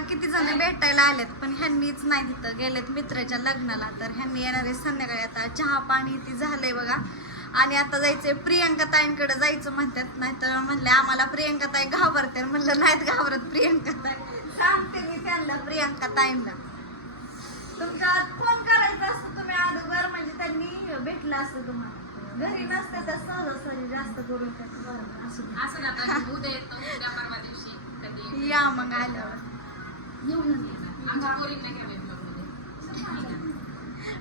किती जण भेटायला आलेत पण ह्यांनीच नाही तिथं गेलेत मित्राच्या लग्नाला. तर ह्यांनी येणार संध्याकाळी आता चहा पाणी ती झालंय बघा. आणि आता जायचंय प्रियंका ताईंकडे जायचं म्हणतात नाही तर म्हणले आम्हाला प्रियंका ताई घाबरते म्हणलं नाहीत घाबरत प्रियंका ताई. सांगते मी त्यांना प्रियंका ताईंना. तुमच्या फोन करायचा असतं तुम्ही अगोदर म्हणजे त्यांनी भेटलं असतं तुम्हाला. घरी नसते तर सहजासहजी जास्त करून त्याचं बरोबर असू दे. असं आता उद्या येतो उद्या परवा दिवशी कधी? या मग आल्यावर.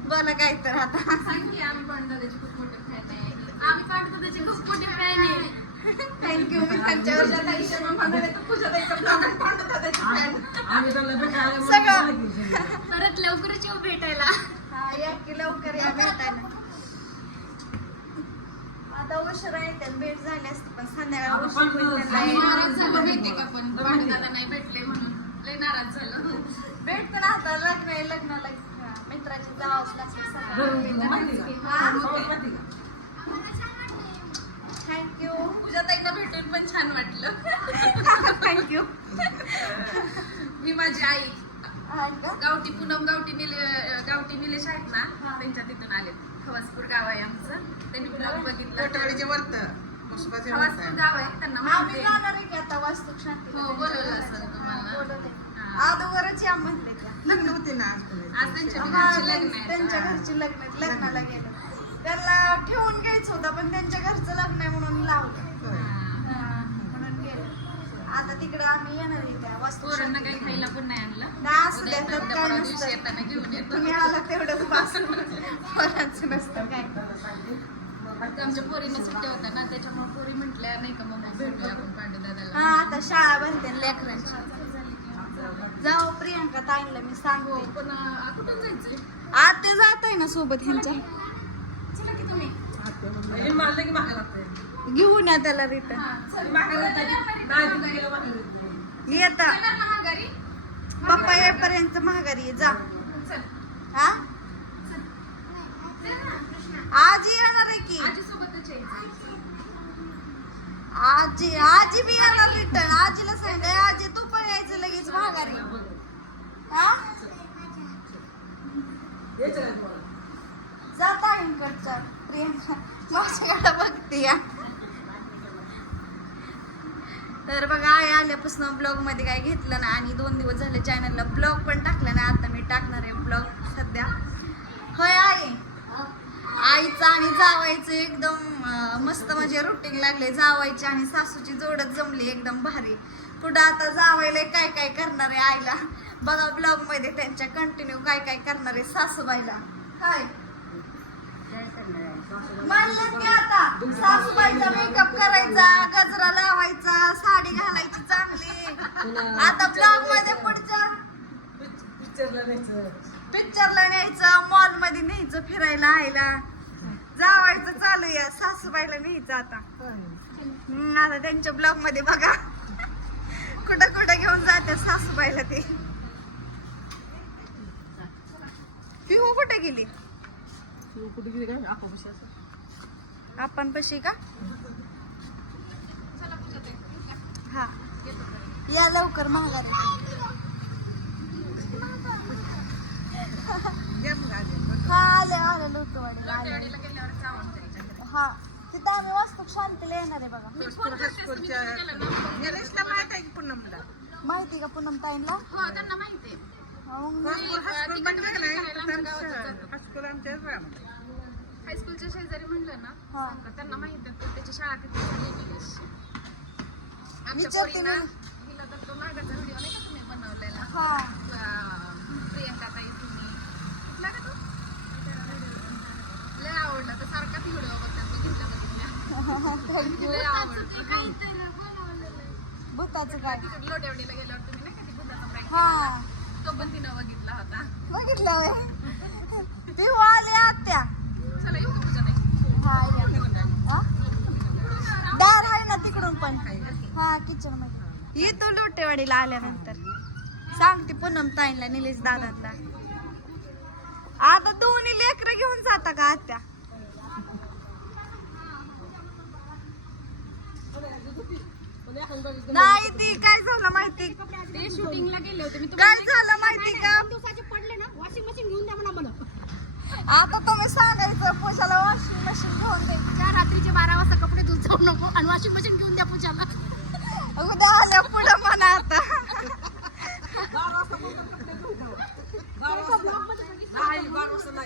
बोला काय तर आता. सांग की आम्ही पांडुदादाचे खूप मोठे fan आहे. आम्ही पांडुदादाचे खूप मोठे fan आहे. थँक्यू मी म्हणून सगळं. परत लवकरच येऊ भेटायला. हा या की लवकर या भेटायला. आता उशिरा येते भेट झाली असते पण संध्याकाळी उशीर होईल त्यांना नाही भेटले म्हणून लय नाराज झालं भेट पण आता लग्न आहे लग्नाला मित्राची जावंच लागतं? थँक्यू पूजा ताईंना भेटून पण छान वाटलं. थँक्यू मी माझी आई. गावठी पूनम गावठी निले गावठी निलेश आहेत ना त्यांच्या तिथून आले. खवासपूर गाव आहे आमचं. त्यांनी ब्लॉग बघितला. कोटवाडीचे वर्त. खवासपूर गाव आहे त्यांना हो, बोलवलं असेल तुम्हाला. अगोदरच या म्हणले त्या. लग्न होते ना आज त्यांच्या घरचे लग्न आहे त्यांच्या घरची लग्न लग्नाला गेलं. त्यांना ठेवून घ्यायचं होतं पण त्यांच्या घरचं लग्न आहे म्हणून लावलं. हा, म्हणून गेलं. आता तिकडे आम्ही येणार आहे त्या वास्तू पोरांना काही खायला पण नाही आणलं. नाही, असू उद्या द्या, त्यात उद्या काय परवा दिवशी नसतं. येताना घेऊन येतो. तुम्ही आला तेवढंच बास फराचं नसतं काय. आता आमच्या पोरीने सुट्ट्या होत्या ना त्याच्यामुळे पोरी म्हटल्या नाही का भेटूया आपण हा आता शाळा बनते लेकरांची. जाऊ प्रियंका ताईंला मी हो सांगते पण अं, कुठून जायचंय? आज ते जात आहे ना सोबत ह्यांच्या चला की तुम्ही. हे मारलं की मागायला लागतंय. घेऊन या त्याला रिटर्न हा, लागतंय. गेलं लागतंय. येता. पप्पा येईपर्यंत महागारी आहे, जा. चल हा. आजी येणार आहे की? आजी आजी बी येणार रिटर्न आजीला सांगितलंय आजी तू पण लगेच महागारी हा? यायचं प्रियंका माझ्याकडे बघते या. तर बघा आई आल्यापासून ब्लॉगमध्ये काय घेतलं ना आणि दोन दिवस झाले चॅनलला ब्लॉग पण टाकला ना आता मी टाकणार आहे ब्लॉग सध्या. होय आई? आईचं आणि जावायचं एकदम मस्त म्हणजे रुटीन लागले जावायची आणि सासूची जोडच जमली एकदम भारी. पुढं आता जावायला काय काय करणार आहे आईला? बघा ब्लॉगमध्ये त्यांच्या कंटिन्यू काय काय करणार आहे सासूबाईला. काय? म्हणलं की आता सासूबाईचा मेकअप करायचा गजरा लावायचा साडी घालायची चांगली. आता ब्लॉगमध्ये पुढच्या पिक्चरला न्यायचं. पिक्चरला न्यायचं मॉलमध्ये न्यायचं फिरायला आईला. जावायचं चालू आहे सासूबाईला न्यायचं आता. आता त्यांच्या ब्लॉगमध्ये बघा. कुठं कुठं घेऊन जाते सासूबाईला ते. पिहू कुठे गेली? तू कुठे गेली काय. आपण पशी का? हा. या लवकर महागात. हा आले आले त्यांच्याकडे. हा. तिथं आम्ही वास्तू शांतीला येणार आहे बघा. तुम्ही हायस्कूलच्या माहीत आहे की पूनमला माहिती का पूनम ताईंला? हो त्यांना माहिती आहे. मग हायस्कूल हायस्कूल पण वेगळं आहे पण आमचं हायस्कूल आमच्या रामात. हायस्कूलच्या शेजारी म्हणलं ना हा. सांगा, त्यांना माहिती आहे. त्याची शाळा किती झाली निलेशची. आमच्या विचारते पोरींना मी. हिला तर तो मागाचा व्हिडिओ नाही का तुम्ही बनवलेला? हा. प्रियंका ताई तुम्ही. कुठला का तो? लय आवडला तर भूताचं काय तिकडे लोटेवडीला गेल्यावर तुम्ही नाही का ती भुताचा prank हा. केला? तो पण तिनं बघितला होता. बघितलं व्हय? आले आत्या. चला येऊ का पूजा ताई? हा या. हा? दार आहे ना तिकडून पण. हा किचनमध्ये. येतो लोटेवाडीला आल्यानंतर. सांगते पूनम ताईंला निलेश दादांना आता दोन्ही लेकरं घेऊन जाता का आत्या पण एखादं बघितलं नाही ती काय झालं माहिती? ते शूटिंगला गेले होते. मी काय झालं माहिती का? दिवसाचे पडले ना वॉशिंग मशीन घेऊन द्या म्हणा मला. आता तुम्ही सांगायचं पुशाला वॉशिंग मशीन घेऊन दे. त्या रात्रीचे बारा वाजता कपडे धुत जाऊ नको आणि वॉशिंग मशीन घेऊन द्या पूजाला. उद्या आल्या पुढं म्हणा आता. नाही वाजता.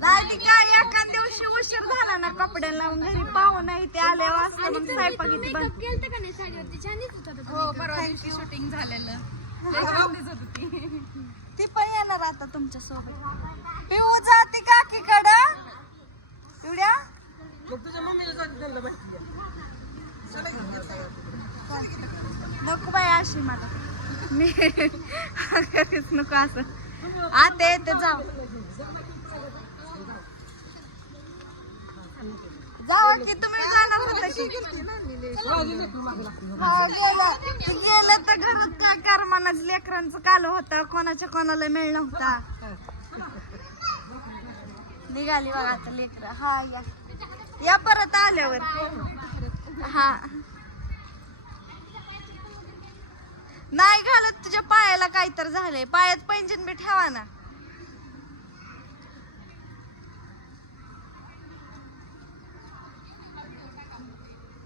नाही. काय एका दिवशी ना कपडे लावून घरी पाहुणा इथे आले वाजता मग स्वयंपाक इथे बंद. गेलत का नाही? साडीवरती छानच होता तो हो परवा दिवशी शूटिंग झालेलं. होती ती. पण येणार आता तुमच्यासोबत पिऊ जाती काकीकडं एवढ्या? मग तुझ्या मम्मीला जाती त्यांना माहिती आहे. चला घेऊन जायचं. नको बाई अशी मला. मी कधीच नको असं. आता येते जाऊ. जावा की तुम्ही जाणार होता की? हो, हा, गेलं. गेलं तर घरात करमानाच लेकरांचं काल होतं कोणाच्या कोणाला मिळ नव्हता निघाली बघा आता लेकर. हा या. या परत आल्यावर. हा. नाही घालत तुझ्या पायाला काय तर झालंय. पायात पैंजण बी ठेवा ना.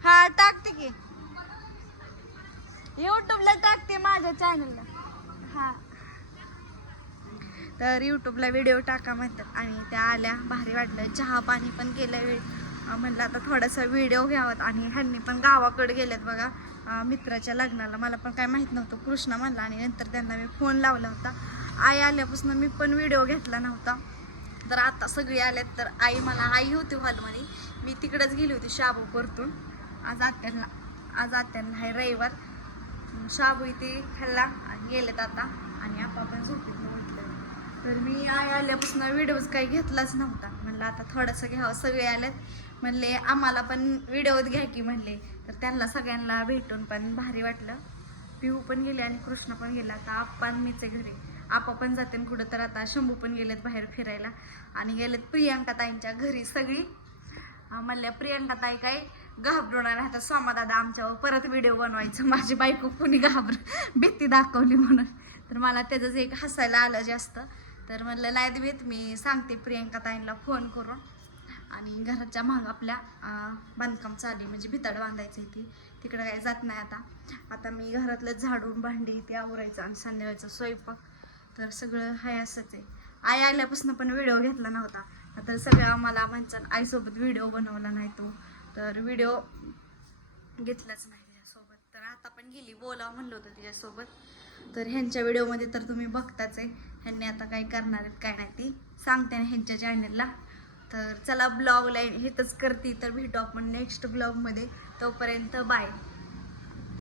हा टाकते की. युट्यूबला टाकते माझ्या चॅनलला हा. तर युट्यूबला व्हिडिओ टाका म्हणतात आणि त्या आल्या. भारी वाटलं. चहा पाणी पण केलं वेळ. म्हणलं आता थोडासा व्हिडिओ घ्यावात आणि ह्यांनी पण गावाकडे गेलेत बघा. मित्राच्या लग्नाला. मला पण काय माहीत नव्हतं. कृष्णा म्हणला आणि नंतर त्यांना मी फोन लावला होता. आई आल्यापासून मी पण व्हिडिओ घेतला नव्हता. तर आता सगळी आल्यात. तर आई मला आई होती हॉलमध्ये. मी तिकडेच गेली होती शाबू परतून आज आत्यांना आज आत्यांना आहे रविवार. शाबू इथे खाल्ला आणि गेलेत आता. आणि आपण पण झोपेत म्हटलं तर मी आई आल्यापासून व्हिडिओज काही घेतलाच नव्हता. म्हणलं आता थोडंसं घ्यावं. सगळे आलेत. म्हणले आम्हाला पण व्हिडिओत घ्या की म्हणले. तर त्यांना सगळ्यांना भेटून पण भारी वाटलं. पिहू पण गेले आणि कृष्ण पण गेला. आता आप्पा आणि मीचे घरी. आपा पण जाते आणि कुठं तर आता शंभू पण गेलेत बाहेर फिरायला. आणि गेलेत प्रियांका ताईंच्या घरी सगळी. म्हणल्या प्रियांका ताई काय घाबरणार आता सोमा दादा आमच्यावर परत व्हिडिओ बनवायचं. माझी बायको कुणी घाबर भीती दाखवली म्हणून. तर मला त्याचंच एक हसायला आलं जास्त. तर म्हणलं नाही बीत मी सांगते प्रियांका ताईंना फोन करून. आणि घराच्या मागं आपल्या बांधकाम चालू म्हणजे भिताड बांधायची ती. तिकडं काही जात नाही आता. आता मी घरातलं झाडून भांडी ते आवरायचं आणि संध्याकाळचं स्वयंपाक. तर सगळं हाय असंच आहे. आई आल्यापासून पण व्हिडिओ घेतला नव्हता. तर सगळं आम्हाला म्हणतात आईसोबत व्हिडिओ बनवला नाही तो. तर व्हिडिओ घेतलाच नाही तिच्यासोबत. तर आता पण गेली बोलावं म्हणलं होतं तिच्यासोबत. तर ह्यांच्या व्हिडिओमध्ये तर तुम्ही बघताच आहे. ह्यांनी आता काय करणार आहेत काय नाही ती. सांगते ना ह्यांच्या चॅनलला तर चला ब्लॉगला हेच करते तर भेटू आपण नेक्स्ट ब्लॉगमध्ये तोपर्यंत बाय